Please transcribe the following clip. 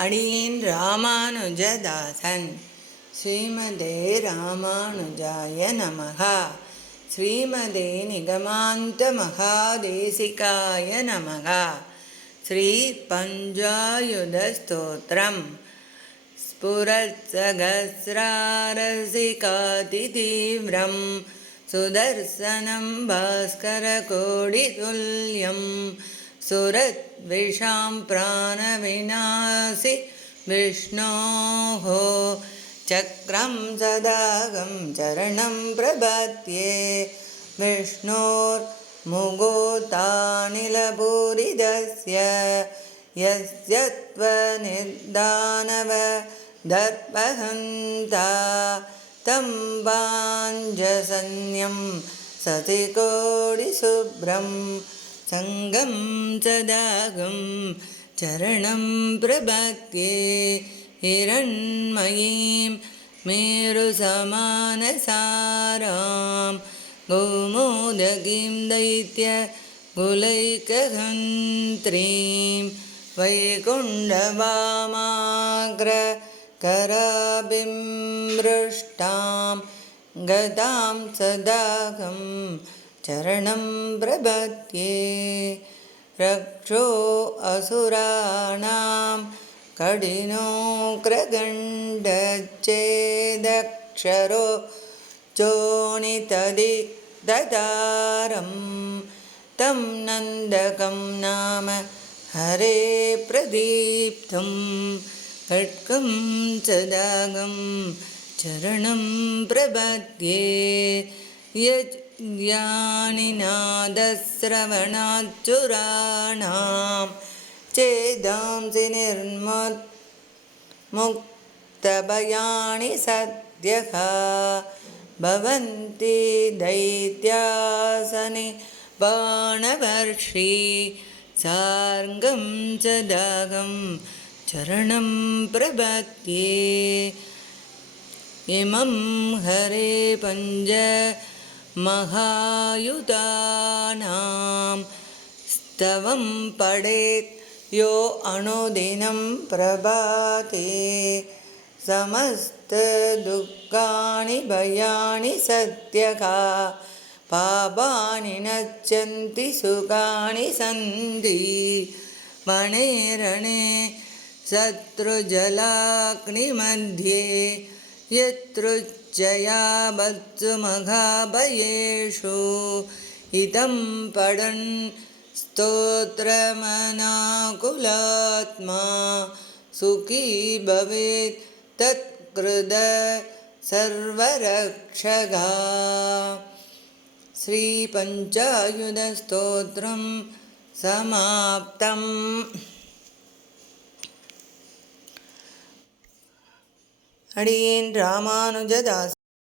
अडीन् रामानुजदासन् श्रीमदे रामानुजाय नमः श्रीमदे निगमान्तमहादेशिकाय नमः श्रीपञ्जायुधस्तोत्रम् स्फुरत्सहस्रारसिकातिव्रं सुदर्शनं भास्करकोडितुल्यम् सुरद्विषां प्राणविनासि विष्णोः चक्रं सदागं चरणं प्रभत्ये विष्णोर्मुगोतानिलपूरिदस्य यस्य दर्पहन्ता तं वाञ्जसन्यं सति कोडिशुभ्रम् सङ्गं सदाघं चरणं प्रभक्त्ये हिरण्मयीं मेरुसमानसारां दैत्य दैत्यगुलैकघन्त्रीं वैकुण्डवामाग्रकराबिं मृष्टां गतां सदाघं चरणं प्रभध्ये रक्षो असुराणां कडिनोक्रगण्डचेदक्षरो चोणितदि ददारं तं नन्दकं नाम हरे प्रदीप्तं खट्गं सदागं चरणं प्रबद्ये यज् ज्ञानिनादश्रवणाच्चुराणां चेदांसि निर्मयाणि सद्यः भवन्ति दैत्यासनि बाणवर्षि सार्गं च दघं चरणं प्रभत्ये इमं हरे पञ्ज महायुधानां स्तवं पडेत् यो अणुदिनं प्रभाते समस्तदुःखानि भयानि सत्यका पापानि नच्छन्ति सुखानि सन्ति मणेरणे शत्रुजलाग्निमध्ये यत्र जया इदं पडन् स्तोत्रमनाकुलात्मा सुखी भवेत् तत्कृद सर्वरक्षगा श्रीपञ्चायुधस्तोत्रं समाप्तम् हरी रामानुजदास